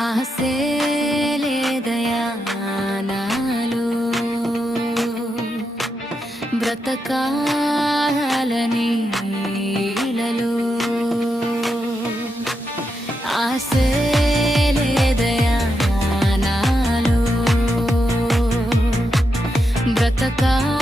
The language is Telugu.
ఆసే లేదయా నాలో బ్రతకాలని ఇలలో ఆసే లేదయా నాలో బ్రతకాలని